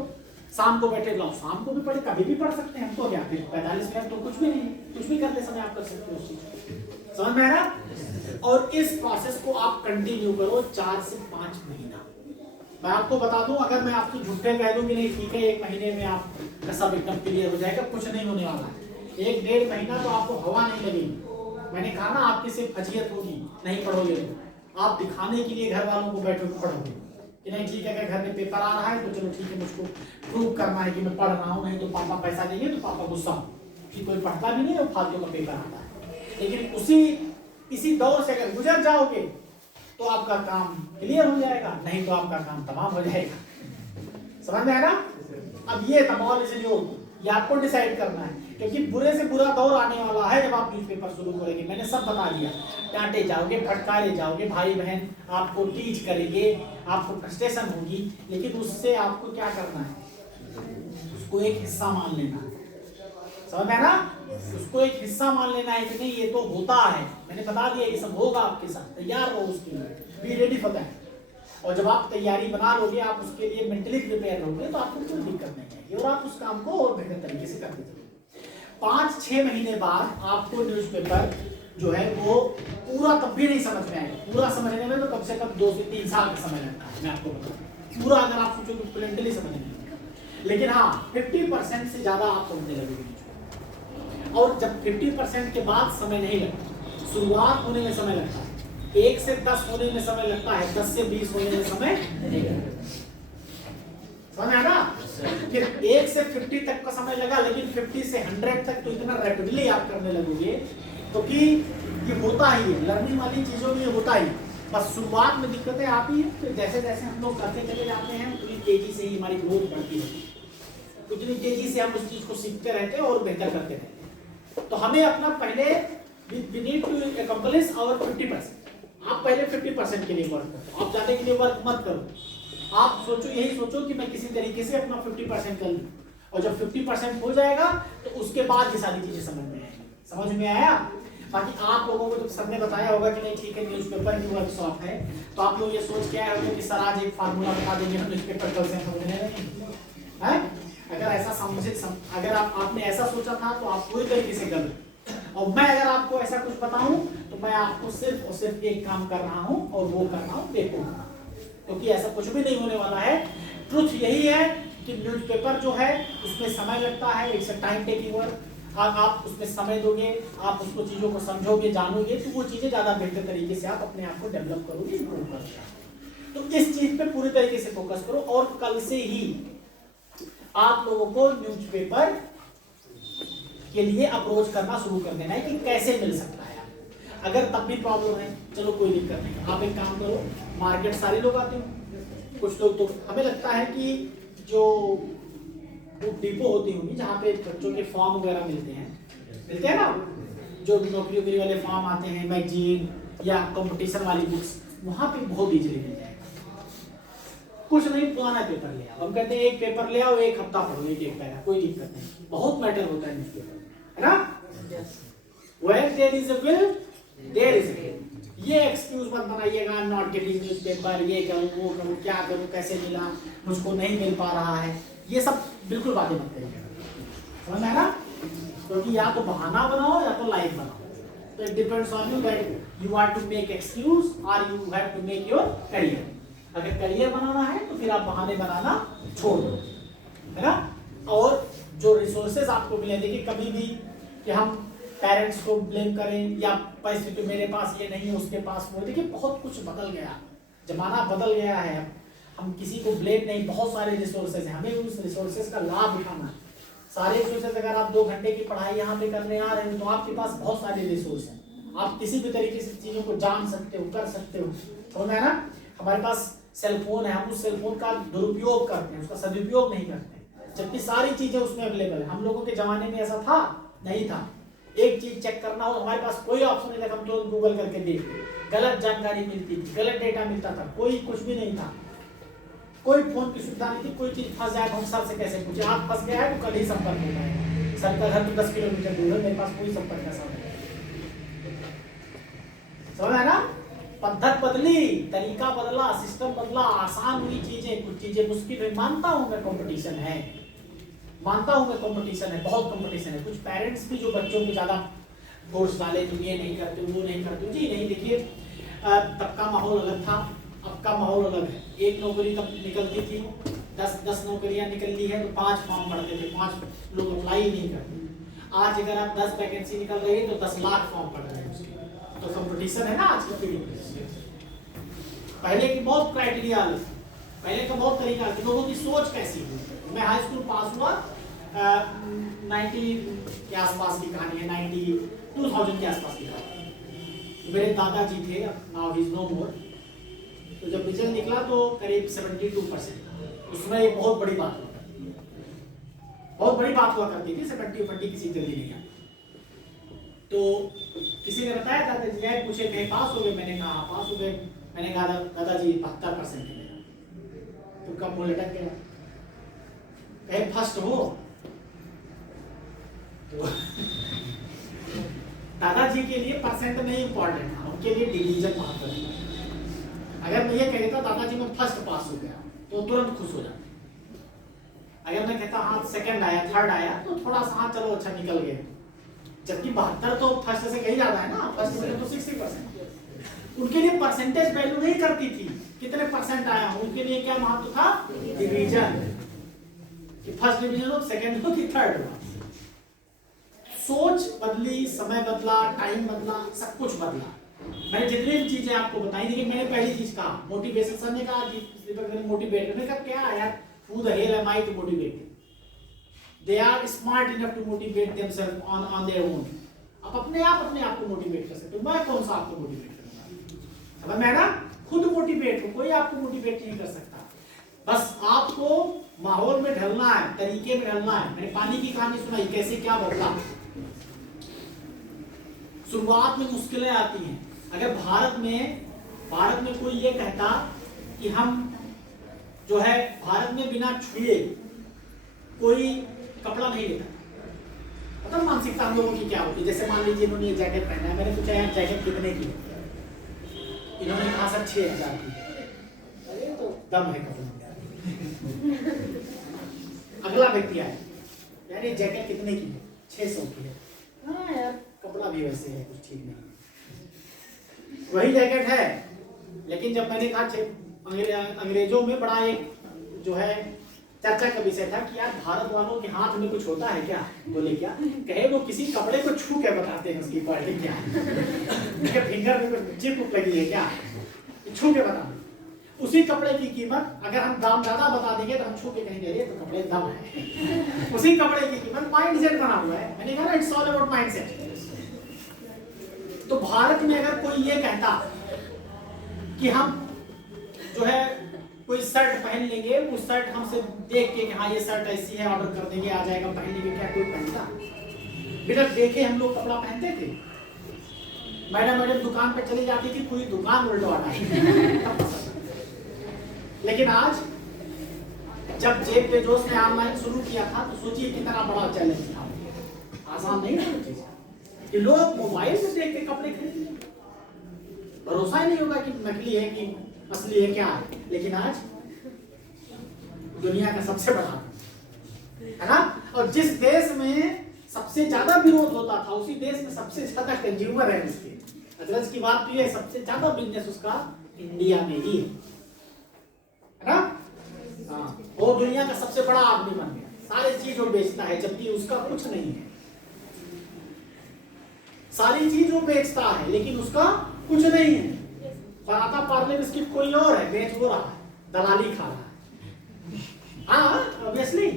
हो, शाम को बैठे लाओ शाम को भी पढ़े, कभी भी पढ़ सकते हैं, हमको क्या फिर 45 मिनट तो कुछ भी नहीं, कुछ भी करते समय आप कर सकते हो उस चीज, समझ में आया? और इस प्रोसेस को आप कंटिन्यू करो 4 से 5 महीना। मैं आपको बता दूं, अगर मैं आपको झूठे कह दूं कि नहीं ठीक है 1 महीने में आपका सब एकदम क्लियर हो जाएगा, कुछ नहीं होने वाला है। 1-1.5 महीना तो आपको हवा नहीं लगेगी। मैंने कहा ना आपकी सिर्फ फजीयत होगी, नहीं पढ़ोगे तो आप दिखाने के लिए घर वालों को बैठो पढ़ोगे कि नहीं ठीक है, अगर घर में पेपर आ रहा है तो चलो ठीक है, मुझको प्रूव करना है कि मैं पढ़ रहा हूँ, नहीं तो पापा पैसा देंगे तो पापा गुस्सा हो कि कोई पढ़ता भी नहीं और फालतू का पेपर आता है। लेकिन इसी दौर से अगर गुजर जाओगे तो आपका काम क्लियर हो जाएगा, नहीं तो आपका काम तमाम हो जाएगा। समझ में आया ना? अब ये तमाम इसलिए ये आपको डिसाइड करना है, क्योंकि बुरे से बुरा दौर आने वाला है जब आप न्यूज़पेपर शुरू करेंगे। मैंने सब बता दिया, डांटे जाओगे, फटकारे जाओगे, भाई बहन आपको टीच करेंगे, आपको फ्रस्ट्रेशन होगी, लेकिन उससे आपको क्या करना है, उसको एक हिस्सा मान लेना है। समझ में ना? उसको एक हिस्सा मान लेना है कि नहीं ये तो होता है, मैंने बता दिया ये सब होगा आपके साथ, तैयार रहो उसके लिए, बी रेडी फॉर दैट। और जब आप तैयारी बना लोगे, आप उसके लिए मेंटली प्रिपेयर होगे, तो आपको कोई दिक्कत नहीं आएगी और आप उस काम को और बेहतर तरीके से करते चलोगे। 5-6 महीने बाद आपको न्यूज़पेपर जो है वो पूरा तब भी नहीं समझ में आएगा। पूरा समझने में तो कम से कम 2 से 3 साल का समय लगता है, मैं आपको बताऊं। पूरा अगर आप सोचो तो फ्लुएंटली समझने में, लेकिन हाँ 50% से ज्यादा आप समझने लगेंगे। और जब 50% के बाद समय नहीं लगता, शुरुआत होने में समय लगता है, 1 से 10 होने में समय लगता है, 10 से 20 होने में समय नहीं लगता। समझ आया ना? फिर 1 से 50 तक का समय लगा, लेकिन 50 से 100 तक तो इतना रैपिडली आप करने लगोगे, तो कि ये होता ही है, लर्निंग वाली चीजों में ये होता ही। बस शुरुआत में दिक्कतें आती है, फिर जैसे जैसे हम लोग करते चले जाते हैं उतनी तेजी से ही हमारी ग्रोथ बढ़ती है, उतनी तेजी से हम उस चीज को सीखते रहते हैं और बेहतर करते रहते हैं। तो हमें अपना पहले we need to accomplish our 50%। आप पहले 50% के लिए वर्क करो, आप ज्यादा के लिए वर्क मत करो। आप सोचो, यही सोचो कि मैं किसी तरीके से अपना 50% कर लूं, और जब 50% हो जाएगा तो उसके बाद ये सारी चीजें समझ में आएंगी। समझ में आया? बाकी आप लोगों को तो सबने बताया होगा कि नहीं ठीक है न्यूज़पेपर की वर्कशॉप है, तो आप लोग ये सोच के आए होंगे कि सर आज एक फार्मूला बता देंगे, हम न्यूज़पेपर कल से समझने नहीं है। अगर ऐसा अगर आपने ऐसा सोचा था तो आप पूरी तरीके से गलत। और मैं अगर आपको ऐसा कुछ बताऊं तो मैं आपको सिर्फ और सिर्फ एक काम कर रहा हूं, और वो कर रहा हूं बेवकूफ, क्योंकि ऐसा कुछ भी नहीं होने वाला है। ट्रुथ यही है कि न्यूज़पेपर जो है उसमें समय लगता है, it's a time taking work. आप उसमें समय दोगे, आप उसको चीजों को समझोगे, जानोगे, तो वो चीजें ज्यादा बेहतर तरीके से आप अपने आप को डेवलप करोगे, इंप्रूव करोगे। तो इस चीज पे पूरी तरीके से फोकस करो, और कल से ही आप लोगों को न्यूज़पेपर के लिए अप्रोच करना शुरू कर देना है कि कैसे मिल सकता है। अगर तब भी प्रॉब्लम है, चलो कोई दिक्कत नहीं, आप एक काम करो, मार्केट सारे लोग आते हो, कुछ लोग तो हमें लगता है कि जो डिपो होती होंगी जहाँ पे बच्चों के फॉर्म वगैरह मिलते हैं ना, जो नौकरियों के लिए वाले फॉर्म आते हैं, मैगजीन या कंपटीशन वाली बुक्स, वहाँ पे बहुत इजीली मिल जाएगा। कुछ नहीं, पुराना पेपर ले आओ, हम कहते हैं एक पेपर ले आओ, 1 हफ्ता पढ़ो, एक पैरा, कोई दिक्कत नहीं, बहुत मैटर होता है न्यूज़पेपर, है ना? Where there is a will, there is a way। ये एक्सक्यूज मत बनाइएगा, नॉट गेटिंग न्यूज़पेपर, ये करूँ वो करूँ, क्या करूँ, कैसे मिला, मुझको नहीं मिल पा रहा है, ये सब बिल्कुल बातें मत करिएगा। समझ आया ना? क्योंकि या तो बहाना बनाओ या तो लाइफ बनाओ। तो it depends on you that you are to make excuse और you have to make your career. अगर करियर बनाना है तो फिर आप बहाने बनाना छोड़ दो, है ना? और जो रिसोर्सेज आपको मिले, देखिए कभी भी कि हम पेरेंट्स को ब्लेम करें या पैसे तो मेरे पास ये नहीं है उसके पास वो, देखिए बहुत कुछ बदल गया, जमाना बदल गया है। हम किसी को ब्लेम नहीं, बहुत सारे रिसोर्सेज हैं, हमें उस रिसोर्सेज का लाभ उठाना है। सारे रिसोर्सेज, अगर आप 2 घंटे की पढ़ाई यहाँ पे करने आ रहे हैं तो आपके पास बहुत सारे रिसोर्स हैं, आप किसी भी तरीके से चीजों को जान सकते हो, कर सकते हो। समझ है ना? हमारे पास सेल फोन है, हम उस सेल फोन का दुरुपयोग करते हैं, उसका सदुपयोग नहीं करते, जबकि सारी चीजें उसमें अवेलेबल है। हम लोगों के जमाने में ऐसा था नहीं था, एक चीज चेक करना हो हमारे पास कोई ऑप्शन नहीं था, हम तो गूगल करके देखते, गलत जानकारी मिलती थी, गलत डेटा मिलता था, कोई कुछ भी नहीं था, कोई फोन की सुविधा नहीं थी, कोई चीज फंस जाए तो हम सर से कैसे पूछे, आप फंस गया है तो कल ही संपर्क होता है, सर का घर तो 10 किलोमीटर दूर है, मेरे पास कोई संपर्क का साधन नहीं। समझ आया ना? पद्धत बदली, तरीका बदला, सिस्टम बदला, आसान हुई चीजें, कुछ चीजें मुश्किल हुई। मानता हूं मैं कंपटीशन है, मानता हूं मैं कंपटीशन है, बहुत कंपटीशन है। कुछ पेरेंट्स भी जो बच्चों को ज्यादा फोर्स डाले, तुम ये नहीं करते, वो नहीं करते, जी नहीं। देखिए तब का माहौल अलग था, अब का माहौल अलग है। एक नौकरी तब निकलती थी, 10 नौकरियां निकलती है तो 5 फॉर्म भरते थे, 5 लोग अप्लाई नहीं करते। आज अगर आप 10 वैकेंसी निकल रही है तो 10 लाख फॉर्म पड़ रहे हैं उसके। तो कंपटीशन है ना आज की पीढ़ी में। पहले की बहुत क्राइटेरिया, पहले का बहुत तरीका, लोगों की सोच कैसी हुई। मैं हाई स्कूल पास हुआ 90 के आसपास की कहानी है, 2000 के आसपास की कहानी। मेरे दादाजी थे, नाउ ही इज नो मोर। तो जब रिजल्ट निकला तो करीब 72%, उसमें एक बहुत बड़ी बात हुआ, बहुत बड़ी बात हुआ करती थी। 70 किसी जल्दी नहीं आता। तो किसी ने बताया दादाजी, पूछे कहीं पास हो गए? मैंने कहा हाँ पास हो गए। मैंने कहा दादाजी 72% है मेरा। तो कब मुंह लटक गया, कहीं फर्स्ट हो? तो दादाजी के लिए परसेंट नहीं इंपॉर्टेंट था, उनके लिए डिवीजन महत्वपूर्ण था। अगर मैं ये कह देता दादाजी मैं फर्स्ट पास हो गया तो तुरंत खुश हो जाते। अगर मैं कहता हाँ सेकंड आया, थर्ड आया, तो थोड़ा सा हाँ चलो अच्छा निकल गए। जबकि 72 तो फर्स्ट से कहीं ज्यादा है ना, फर्स्ट से तो 60%। उनके लिए परसेंटेज वैल्यू नहीं करती थी कितने परसेंट आया, उनके लिए क्या महत्व था? डिवीजन, कि फर्स्ट डिवीजन हो, सेकंड हो कि थर्ड हो। सोच बदली, समय बदला, टाइम बदला, सब कुछ बदला। मैंने जितनी भी चीजें आपको बताई, देखिए मैंने पहली चीज कहा मोटिवेशन। सर ने कहा कि मोटिवेट, मैंने कहा क्या यार, who the hell am I to motivate them? They are smart enough to motivate themselves on their own. आप अपने आप को मोटिवेट कर सकते हो, मैं कौन सा आपको मोटिवेट करूंगा? समझ में आया ना? खुद मोटिवेट हो, कोई आपको मोटिवेट नहीं कर सकता। बस आपको माहौल में ढलना है, तरीके में ढलना है। मैंने पानी की कहानी सुनाई, कैसे क्या बदला। शुरुआत में मुश्किलें आती हैं। अगर भारत में कोई ये कहता कि हम जो है भारत में बिना छुए कोई कपड़ा नहीं लेता, मतलब मानसिकता हम लोगों की क्या होती है। जैसे मान लीजिए इन्होंने ये जैकेट पहना है, मैंने पूछा यार जैकेट कितने की है? इन्होंने कहा सर 6000 की। अरे तो दम है कपड़ा। अगला व्यक्ति आया, यार ये जैकेट कितने की है? 600 की है। हाँ यार कपड़ा भी वैसे है, कुछ ठीक नहीं। वही जैकेट है, लेकिन जब मैंने कहा अंग्रेजों में बड़ा एक जो है चर्चा का विषय था कि यार भारत वालों के हाथ में कुछ होता है क्या? बोले क्या? कहे वो किसी कपड़े को छू के बताते हैं उसकी क्वालिटी क्या है। फिंगर में कुछ चिप लगी है क्या? छू के बता। उसी कपड़े की कीमत अगर हम दाम ज्यादा बता देंगे तो हम छू के कहेंगे अरे तो कपड़े दाम है। उसी कपड़े की कीमत माइंडसेट बना हुआ है। मैंने कहा इट्स ऑल अबाउट माइंडसेट। तो भारत में अगर कोई ये कहता कि हम जो है कोई शर्ट पहन लेंगे, वो शर्ट हमसे देख के कि हाँ ये शर्ट ऐसी है, ऑर्डर कर देंगे, आ जाएगा, पहन लेंगे, क्या कोई पहनता? बिना देखे हम लोग कपड़ा पहनते थे। मैडम दुकान पे चली जाती थी, पूरी दुकान उल्टा। लेकिन आज जब जेफ बेजोस ने ऑनलाइन शुरू किया था तो सोचिए कितना बड़ा चैलेंज था। आसान नहीं था चीज कि लोग मोबाइल से देख के कपड़े खरीदें, भरोसा ही नहीं होगा कि नकली है कि असली है क्या है। लेकिन आज दुनिया का सबसे बड़ा है ना, और जिस देश में सबसे ज्यादा विरोध होता था उसी देश में सबसे ज्यादा कंज्यूमर है उसके। अचरज की बात तो ये है, सबसे ज्यादा बिजनेस उसका इंडिया में ही है ना। हाँ, वो दुनिया का सबसे बड़ा आदमी बन गया, सारी चीज वो बेचता है, जबकि उसका कुछ नहीं है। सारी चीज वो बेचता है लेकिन उसका कुछ नहीं है। पराठा पार्ले बिस्किट कोई और है, बेच वो रहा है, दलाली खा रहा है। हाँ ऑब्वियसली,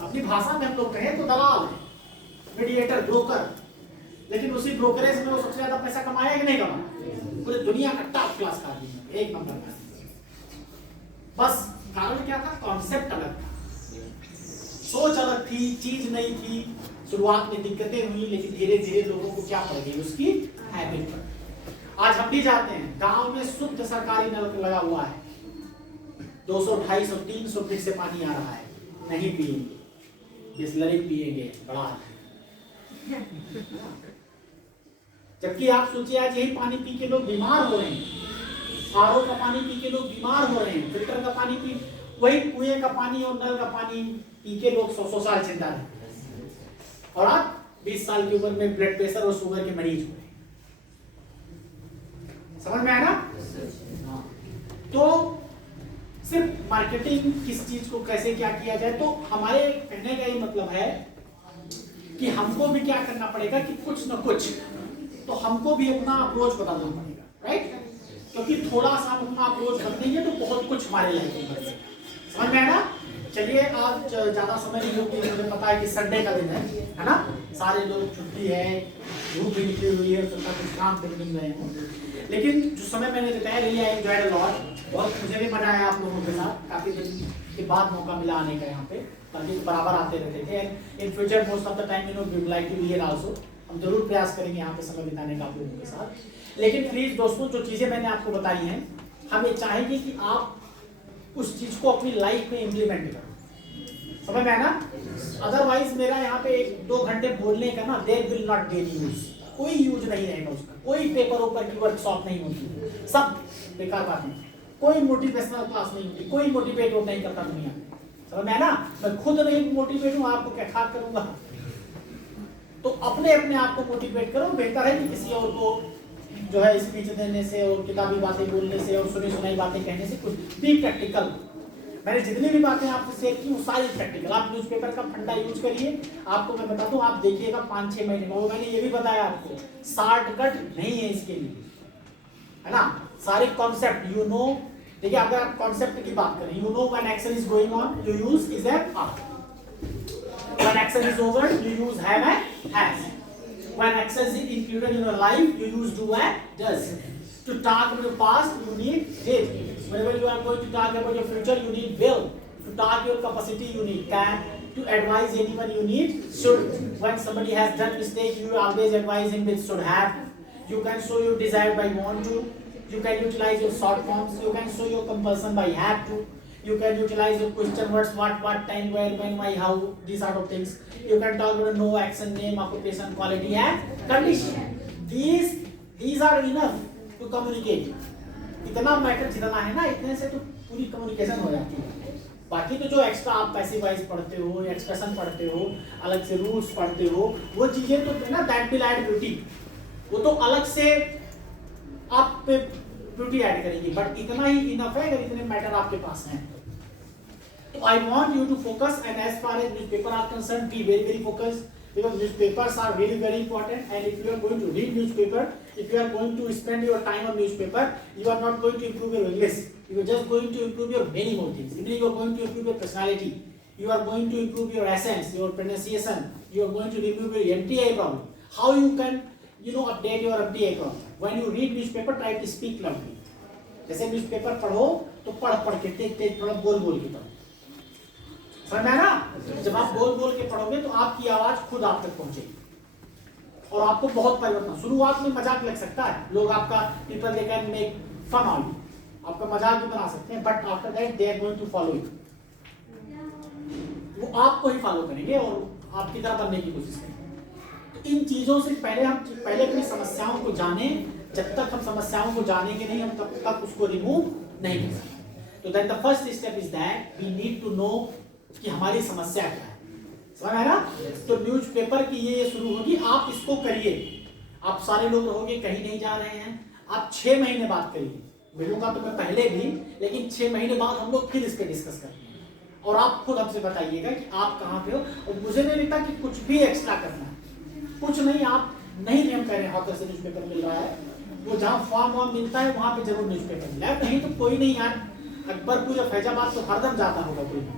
अपनी भाषा में हम लोग कहें तो दलाल है, मीडिएटर, ब्रोकर। लेकिन उसी ब्रोकरेज में वो सबसे ज्यादा पैसा कमाया कि नहीं कमाया? पूरी दुनिया का टॉप क्लास का आदमी, एक नंबर का। बस कारण क्या था? कॉन्सेप्ट अलग था, सोच अलग थी, चीज नहीं थी। शुरुआत में दिक्कतें हुई लेकिन धीरे धीरे लोगों को क्या पड़ गई? उसकी हैबिट पड़ गई। आज हम भी जाते हैं, गांव में शुद्ध सरकारी नल लगा हुआ है, 200, 250, 300 फीट से पानी आ रहा है, नहीं पिएंगे, बिस्लरी पिएंगे, बड़ा जबकि आप सोचिए आज यही पानी पी के लोग बीमार हो रहे हैं, आरओ का पानी पी के लोग बीमार हो रहे हैं, फिल्टर का पानी पी, वही कुएं का पानी और नल का पानी पी के लोग 100 साल जिंदा रहे, और आप 20 साल की उम्र में ब्लड प्रेशर और शुगर के मरीज हुए। समझ में आया ना? तो सिर्फ मार्केटिंग किस चीज को कैसे क्या किया जाए, तो हमारे कहने का ये मतलब है कि हमको भी क्या करना पड़ेगा कि कुछ न कुछ तो हमको भी अपना अप्रोच बदलना पड़ेगा, राइट? क्योंकि थोड़ा सा हम अपना अप्रोच बदलेंगे तो बहुत कुछ हमारे लाइफ में बदलेगा। समझ में आया ना? चलिए, आज ज्यादा समय नहीं होगी, मुझे पता है कि संडे का दिन है ना, सारे लोग छुट्टी है, धूप भी निकली हुई है, सबका कुछ काम पे मिल रहे हैं, लेकिन जो समय मैंने बताया लिया है, एंजॉयड अ लॉट, बहुत मुझे भी मजा आया आप लोगों के साथ, काफी दिन के बाद मौका मिला आने का यहाँ पे, ताकि बराबर आते रहते थे। In future most of the time you know we would like to be here also, हम जरूर प्रयास करेंगे यहाँ पे समय बिताने का आप लोगों के साथ। लेकिन प्लीज दोस्तों, जो चीजें मैंने आपको बताई हैं, हम ये चाहेंगे कि आप उस चीज को अपनी लाइफ में इम्प्लीमेंट करो। समझ में आया ना? अदरवाइज मेरा यहाँ पे 1-2 घंटे बोलने का ना, there will not be any use, कोई यूज नहीं रहेगा उसका, कोई पेपर ऊपर की वर्कशॉप नहीं होती, सब बेकार बातें, कोई मोटिवेशनल क्लास नहीं होती, कोई मोटिवेट नहीं करता दुनिया में। समझ में आया ना? मैं खुद नहीं मोटिवेट हूँ, आपको क्या खा करूंगा? तो अपने अपने आप को मोटिवेट करो, बेहतर है कि किसी और को जो है स्पीच देने से और किताबी बातें बोलने से और सुनी सुनाई बातें कहने से कुछ भी प्रैक्टिकल। मैंने जितनी भी बातें आपसे शेयर की वो सारी प्रैक्टिकल। आप न्यूज़पेपर का फंडा यूज करिए, आपको मैं बता दूं, आप देखिएगा 5-6 महीने में, वो मैंने ये भी बताया आपको, शॉर्टकट नहीं है इसके लिए, है ना? सारे कॉन्सेप्ट यू नो। देखिए, अगर आप कॉन्सेप्ट की बात करें, you know when action is going on you use is have are, when action is over you use have and has, when action is included in your life you use do and does. To talk about your past you need did, whenever you are going to talk about your future you need will, to talk your capacity you need can, to advise anyone you need should, when somebody has done mistake you always advise him with should have, you can show your desire by want to, you can utilize your short forms, you can show your compulsion by have to, you can utilize your question words what, time, where, when, why, how, these sort of things. You can talk about no, action, name, occupation, quality and condition. These are enough to communicate. इतना matter जितना है ना, इतने से तो पूरी communication हो जाती है। बाकी तो जो एक्स्ट्रा आप पैसिव वॉइस पढ़ते हो, एक्सप्रेशन पढ़ते हो, अलग से रूल्स पढ़ते हो, वो चीजें तो है ना, दैट विल ऐड ब्यूटी, वो तो अलग से आप पे ब्यूटी ऐड करेगी, बट इतना ही इनफ है अगर इतने मैटर आपके पास हैं। तो I want you to focus, and as far as newspaper are concerned be very very focused, because newspapers are really very important, and if you are going to read newspaper, if you are going to spend your time on newspaper, you are not going to improve your English, you are just going to improve your many more things. Even you are going to improve your personality, you are going to improve your accents, your pronunciation, you are going to remove your MTI problem. How you can update your MTI problem? When you read newspaper, try to speak loudly. जैसे newspaper पढ़ो तो पढ़ के तेज पढ़ो, बोल के पढ़ो, समझ में आया ना? जब आप बोल के पढ़ोगे तो आपकी आवाज खुद आप तक पहुंचेगी और आपको बहुत परिवर्तन। शुरुआत में मजाक लग सकता है, लोग आपका people they can make fun of you, आपका मजाक भी बना सकते हैं, but after that they are going to follow you, वो आपको ही फॉलो करेंगे और आपकी तरह बनने की कोशिश करेंगे। तो इन चीजों से पहले अपनी समस्याओं को जाने, जब तक हम समस्याओं को जानेंगे नहीं, हम तब तक उसको रिमूव नहीं कर सकते। तो then the first step is that we need to know कि हमारी समस्या क्या है। समझ आया ना? तो न्यूज़पेपर की ये शुरू होगी, आप इसको करिए। आप सारे लोग रहोगे, कहीं नहीं जा रहे हैं, आप 6 महीने बाद करिए। मिलूंगा तो मैं पहले भी, लेकिन 6 महीने बाद हम लोग फिर इस पे डिस्कस करेंगे और आप खुद हमसे बताइएगा कि आप कहाँ पे हो। और मुझे नहीं लगता कि कुछ भी एक्स्ट्रा करना है, कुछ नहीं। आप नहीं नियम कर रहे हैं, हॉकर से न्यूज़पेपर मिल रहा है, वो जहाँ फॉर्म मिलता है वहाँ पे जरूर न्यूज़पेपर मिला है, कहीं तो कोई नहीं यार। अकबरपुर या फैजाबाद तो हरदम जाता होगा कोई।